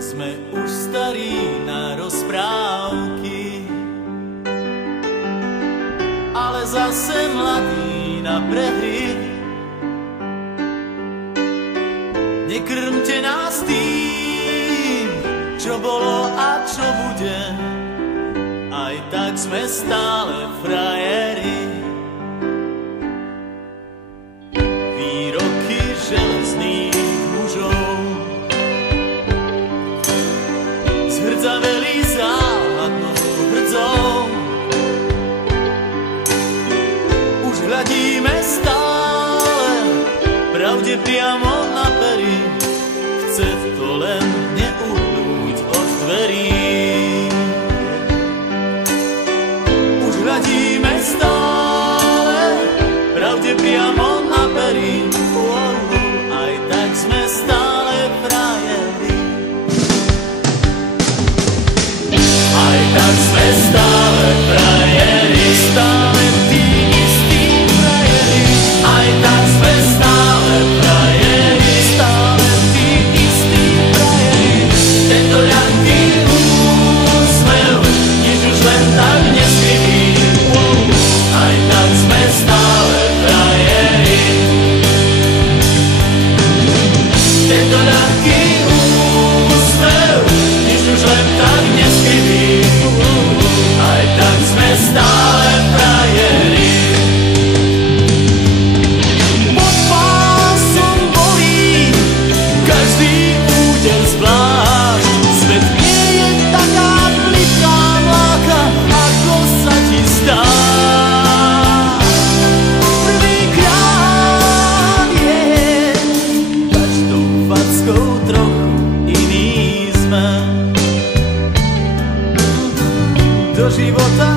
Sme už starí na rozprávky, ale zase mladí na prehry. Nekrmte nás tým, čo bolo a čo bude, aj tak sme stále frajeri. Výroky železných mužov zhrdzaveli záhadnou hrdzou. Už hľadíme stále pravde priamo na pery, chce to len neuhnúť od dverí. Už hľadíme stále pravde priamo na pery, aj tak sme stále frajeri. Aj tak sme stále frajeri, stále tí istí frajeri. Aj tak sme stále frajeri, stále tí istí frajeri. Tento ľahký úsmev, nič už len tak neskrytý. Aj tak sme stále frajeri. Tento ľahký úsmev, nič už len tak neskrytý. Aj tak sme stále frajeri. Pod pásom bolí každý úder zvlášť. Svet nie je taká pliká mláka, ako sa ti zdá. Prvýkrát je každou fackou trochu iný sme. Do života